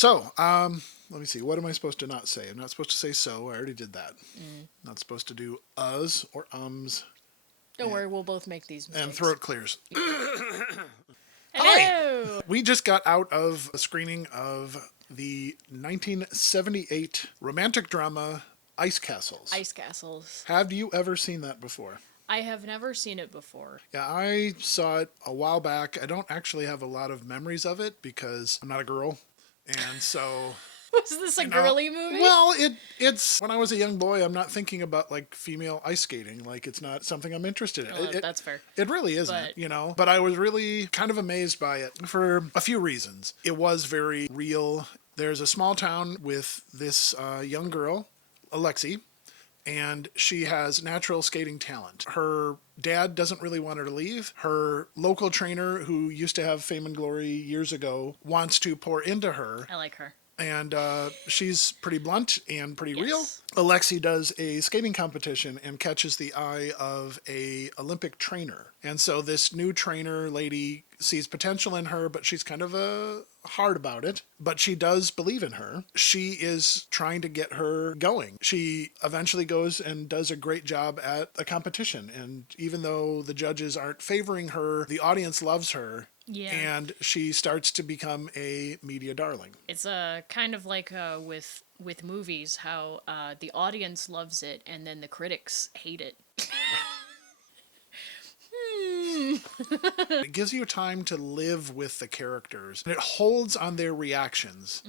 So, let me see. What am I supposed to not say? I'm not supposed to say so. I already did that. Not supposed to do us or ums. Don't worry, we'll both make these mistakes. And throat clears. Hello! We just got out of a screening of the 1978 romantic drama Ice Castles. Ice Castles. Have you ever seen that before? I have never seen it before. Yeah, I saw it a while back. I don't actually have a lot of memories of it because I'm not a girl. And so... Was this a girly movie? Well, it's when I was a young boy, I'm not thinking about like female ice skating. Like it's not something I'm interested in. Well, that's fair. It really isn't, But- But I was really kind of amazed by it for a few reasons. It was very real. There's a small town with this young girl, Alexi, and she has natural skating talent. Her dad doesn't really want her to leave. Her local trainer, who used to have fame and glory years ago, wants to pour into her. I like her. And she's pretty blunt and pretty Yes. real. Alexi does a skating competition and catches the eye of a Olympic trainer. And so this new trainer lady sees potential in her, but she's kind of hard about it. But she does believe in her. She is trying to get her going. She eventually goes and does a great job at a competition. And even though the judges aren't favoring her, the audience loves her. Yeah. And she starts to become a media darling. It's kind of like with movies, how the audience loves it and then the critics hate it. It gives you time to live with the characters. And it holds on their reactions.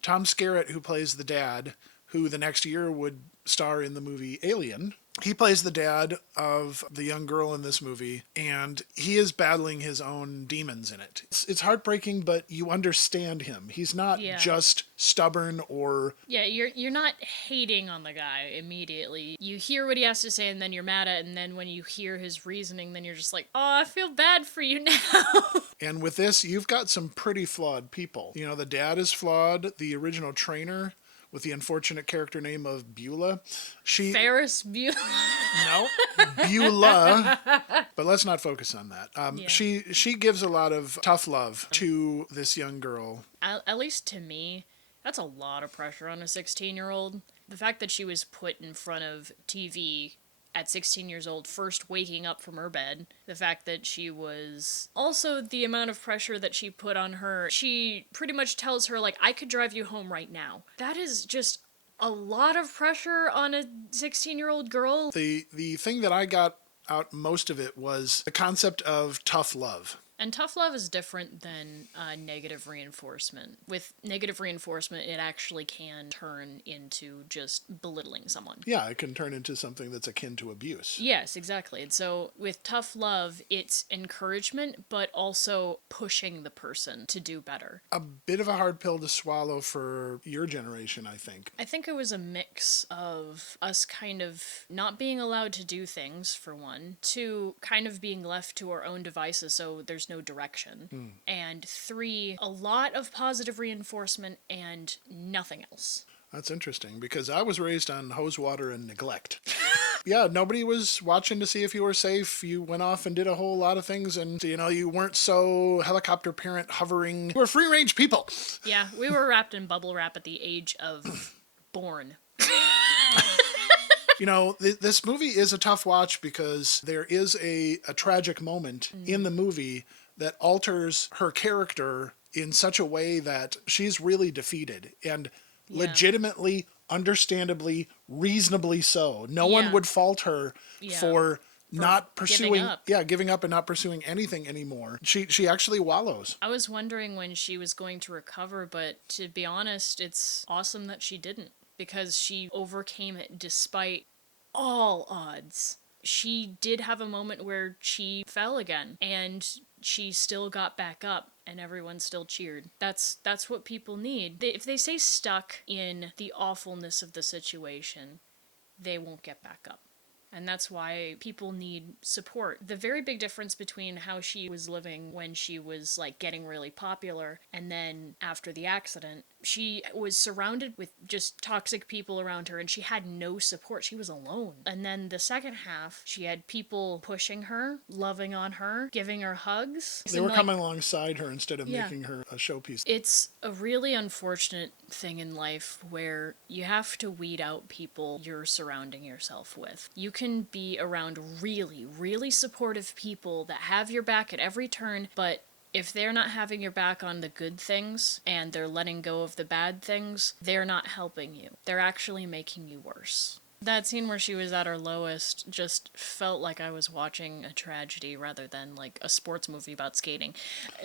Tom Skerritt, who plays the dad, who the next year would star in the movie Alien, he plays the dad of the young girl in this movie, and he is battling his own demons in it. It's heartbreaking, but you understand him. He's not just stubborn or... Yeah, you're not hating on the guy immediately. You hear what he has to say, and then you're mad at it, and then when you hear his reasoning, then you're just like, oh, I feel bad for you now. And with this, you've got some pretty flawed people. You know, the dad is flawed. The original trainer, with the unfortunate character name of Beulah. Ferris Bueller. No, Beulah. But let's not focus on that. She gives a lot of tough love to this young girl. At least to me, that's a lot of pressure on a 16-year-old. The fact that she was put in front of TV at 16 years old, first waking up from her bed, the fact that she was... Also, the amount of pressure that she put on her. She pretty much tells her, like, I could drive you home right now. That is just a lot of pressure on a 16-year-old girl. The thing that I got out most of it was the concept of tough love. And tough love is different than negative reinforcement. With negative reinforcement, it actually can turn into just belittling someone. Yeah, it can turn into something that's akin to abuse. Yes, exactly. And so with tough love, it's encouragement, but also pushing the person to do better. A bit of a hard pill to swallow for your generation, I think. I think it was a mix of us kind of not being allowed to do things, for one, two, kind of being left to our own devices, so there's no direction, and three, a lot of positive reinforcement and nothing else. That's interesting, because I was raised on hose water and neglect. Yeah, nobody was watching to see if you were safe. You went off and did a whole lot of things, and, you weren't so helicopter parent hovering. You were free-range people. Yeah, we were wrapped in bubble wrap at the age of born. This movie is a tough watch because there is a tragic moment in the movie that alters her character in such a way that she's really defeated and legitimately, understandably, reasonably so. No one would fault her for not pursuing, giving up and not pursuing anything anymore. She actually wallows. I was wondering when she was going to recover, but to be honest, it's awesome that she didn't, because she overcame it despite all odds. She did have a moment where she fell again, and she still got back up, and everyone still cheered. That's what people need. If they stay stuck in the awfulness of the situation, they won't get back up. And that's why people need support. The very big difference between how she was living when she was, like, getting really popular and then after the accident, She was surrounded with just toxic people around her and she had no support. She was alone. And then the second half, she had people pushing her, loving on her, giving her hugs. They were coming alongside her instead of Yeah. making her a showpiece. It's a really unfortunate thing in life where you have to weed out people you're surrounding yourself with. You can be around really, really supportive people that have your back at every turn, but if they're not having your back on the good things and they're letting go of the bad things, they're not helping you. They're actually making you worse. That scene where she was at her lowest just felt like I was watching a tragedy rather than like a sports movie about skating.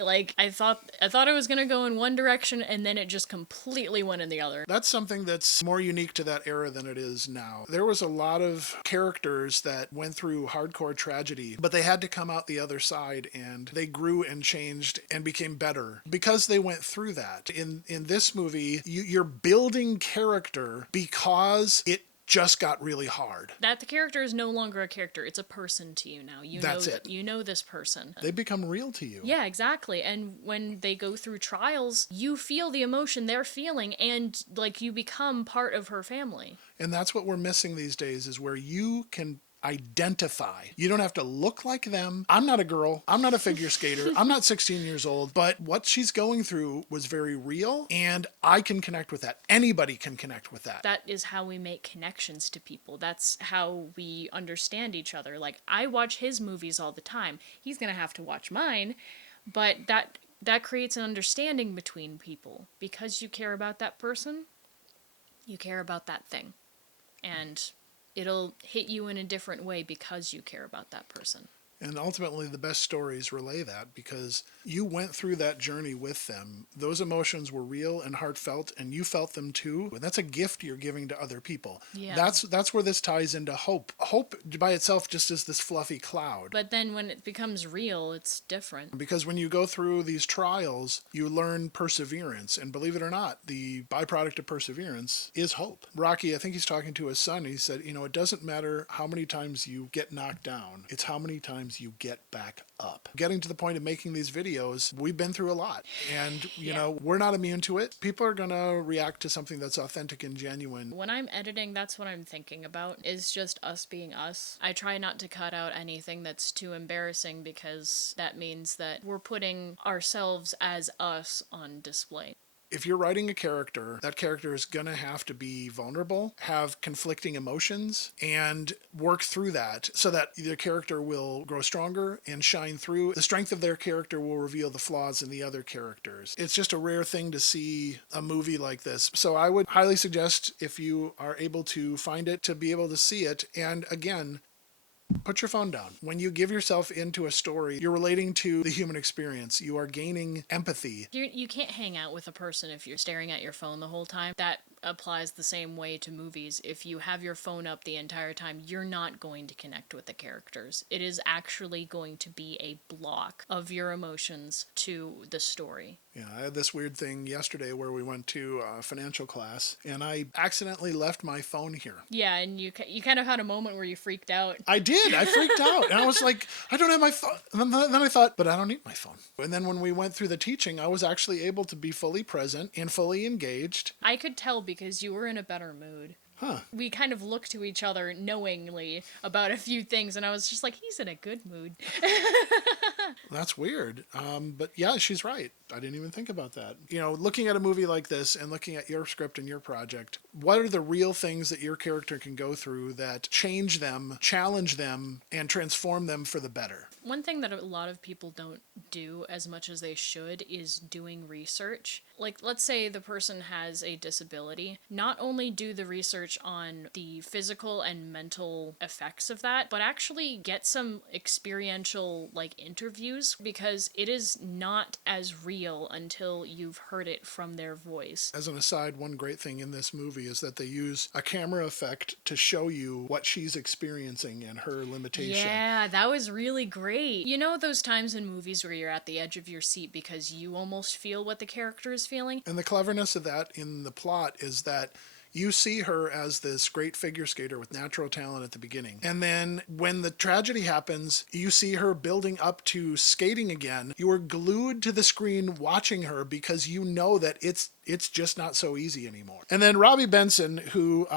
Like I thought it was going to go in one direction and then it just completely went in the other. That's something that's more unique to that era than it is now. There was a lot of characters that went through hardcore tragedy, but they had to come out the other side and they grew and changed and became better because they went through that. In this movie, you're building character because it just got really hard. That the character is no longer a character, it's a person to you now. That's it. You know this person. They become real to you. Yeah, exactly. And when they go through trials, you feel the emotion they're feeling and like you become part of her family. And that's what we're missing these days, is where you can identify. You don't have to look like them. I'm not a girl. I'm not a figure skater. I'm not 16 years old, but what she's going through was very real and I can connect with that. Anybody can connect with that. That is how we make connections to people. That's how we understand each other. Like I watch his movies all the time. He's going to have to watch mine, but that creates an understanding between people because you care about that person. You care about that thing. And it'll hit you in a different way because you care about that person. And ultimately, the best stories relay that because you went through that journey with them. Those emotions were real and heartfelt, and you felt them too. And that's a gift you're giving to other people. Yeah. That's where this ties into hope. Hope by itself just is this fluffy cloud. But then when it becomes real, it's different. Because when you go through these trials, you learn perseverance. And believe it or not, the byproduct of perseverance is hope. Rocky, I think he's talking to his son. He said, it doesn't matter how many times you get knocked down. It's how many times you get back up. Getting to the point of making these videos, we've been through a lot. And, we're not immune to it. People are going to react to something that's authentic and genuine. When I'm editing, that's what I'm thinking about, is just us being us. I try not to cut out anything that's too embarrassing because that means that we're putting ourselves as us on display. If you're writing a character, that character is going to have to be vulnerable, have conflicting emotions, and work through that so that their character will grow stronger and shine through. The strength of their character will reveal the flaws in the other characters. It's just a rare thing to see a movie like this. So I would highly suggest, if you are able to find it, to be able to see it. And again, put your phone down. When you give yourself into a story, you're relating to the human experience. You are gaining empathy. You can't hang out with a person if you're staring at your phone the whole time. That applies the same way to movies. If you have your phone up the entire time, you're not going to connect with the characters. It is actually going to be a block of your emotions to the story. Yeah, I had this weird thing yesterday where we went to a financial class and I accidentally left my phone here. Yeah, and you kind of had a moment where you freaked out. I did. I freaked out. And I was like, I don't have my phone. And then I thought, but I don't need my phone. And then when we went through the teaching, I was actually able to be fully present and fully engaged. I could tell because you were in a better mood. Huh. We kind of looked to each other knowingly about a few things, and I was just like, he's in a good mood. That's weird. But yeah, she's right. I didn't even think about that. Looking at a movie like this and looking at your script and your project, what are the real things that your character can go through that change them, challenge them, and transform them for the better? One thing that a lot of people don't do as much as they should is doing research. Like, let's say the person has a disability. Not only do the research on the physical and mental effects of that, but actually get some experiential, interviews, because it is not as real until you've heard it from their voice. As an aside, one great thing in this movie is that they use a camera effect to show you what she's experiencing and her limitation. Yeah, that was really great. You know those times in movies where you're at the edge of your seat because you almost feel what the character is feeling? And the cleverness of that in the plot is that You see her as this great figure skater with natural talent at the beginning. And then when the tragedy happens, you see her building up to skating again. You are glued to the screen watching her because you know that it's just not so easy anymore. And then Robbie Benson, who,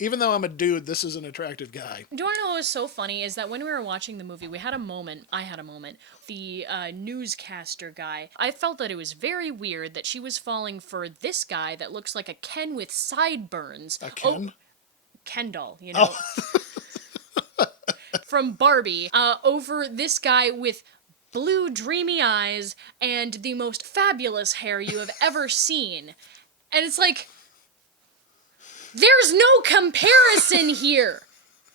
even though I'm a dude, this is an attractive guy. Do you want to know what was so funny is that when we were watching the movie, I had a moment, the newscaster guy, I felt that it was very weird that she was falling for this guy that looks like a Ken with sideburns. A Ken? Ken doll, you know. From Barbie, over this guy with blue dreamy eyes and the most fabulous hair you have ever seen. And it's like, there's no comparison here.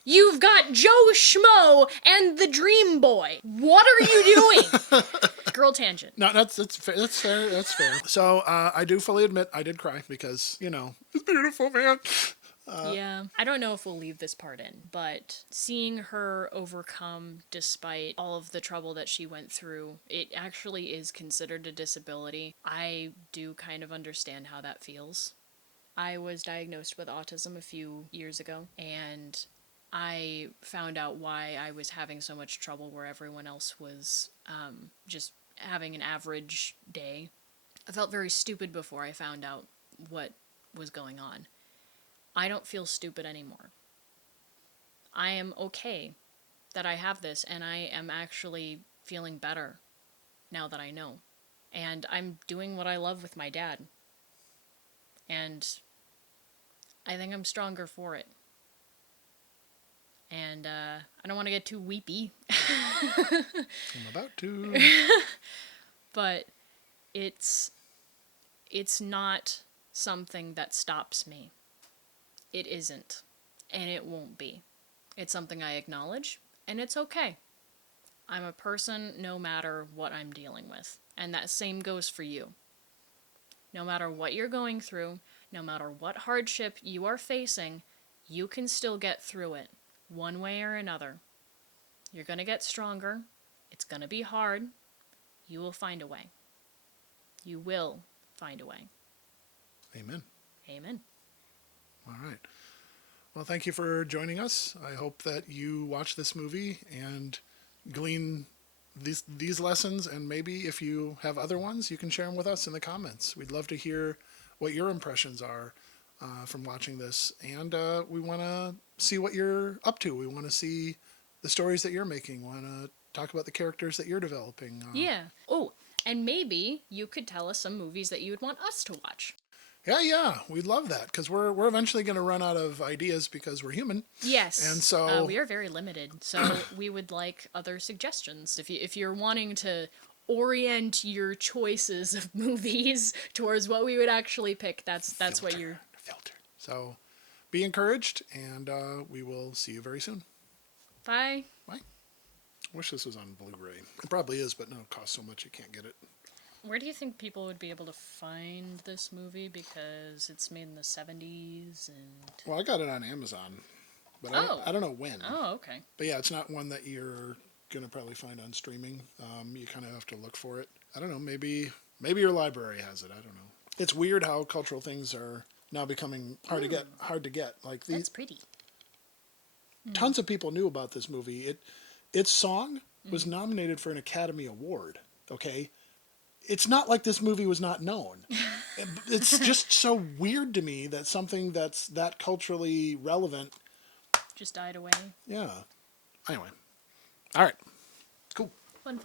You've got Joe Schmo and the Dream Boy. What are you doing? Girl tangent. No, that's fair. That's fair. That's fair. So I do fully admit I did cry because, you know, it's beautiful, man. Yeah. I don't know if we'll leave this part in, but seeing her overcome despite all of the trouble that she went through, it actually is considered a disability. I do kind of understand how that feels. I was diagnosed with autism a few years ago, and I found out why I was having so much trouble where everyone else was just having an average day. I felt very stupid before I found out what was going on. I don't feel stupid anymore. I am okay that I have this, and I am actually feeling better now that I know. And I'm doing what I love with my dad. And I think I'm stronger for it. And I don't want to get too weepy. I'm about to. But it's not something that stops me. It isn't. And it won't be. It's something I acknowledge, and it's okay. I'm a person no matter what I'm dealing with. And that same goes for you. No matter what you're going through, no matter what hardship you are facing, you can still get through it, one way or another. You're going to get stronger. It's going to be hard. You will find a way. You will find a way. Amen. Amen. All right. Well, thank you for joining us. I hope that you watch this movie and glean these lessons, and maybe if you have other ones, you can share them with us in the comments. We'd love to hear what your impressions are from watching this, and we want to see what you're up to. We want to see the stories that you're making. We want to talk about the characters that you're developing. Yeah. Oh, and maybe you could tell us some movies that you would want us to watch. Yeah, we'd love that, because we're eventually going to run out of ideas because we're human. Yes. And so we are very limited, so we would like other suggestions. If you're wanting to orient your choices of movies towards what we would actually pick, that's what you're... Filter. So be encouraged, and we will see you very soon. Bye. Bye. Wish this was on Blu-ray. It probably is, but no, it costs so much you can't get it. Where do you think people would be able to find this movie? Because it's made in the 70s and... Well, I got it on Amazon, but I don't know when. Oh, okay. But yeah, it's not one that you're going to probably find on streaming. You kind of have to look for it. I don't know, maybe your library has it. I don't know. It's weird how cultural things are now becoming hard to get. Like That's pretty. Tons of people knew about this movie. Its song was nominated for an Academy Award, okay? It's not like this movie was not known. It's just so weird to me that something that's that culturally relevant just died away. Yeah. Anyway. All right. Cool. Fun.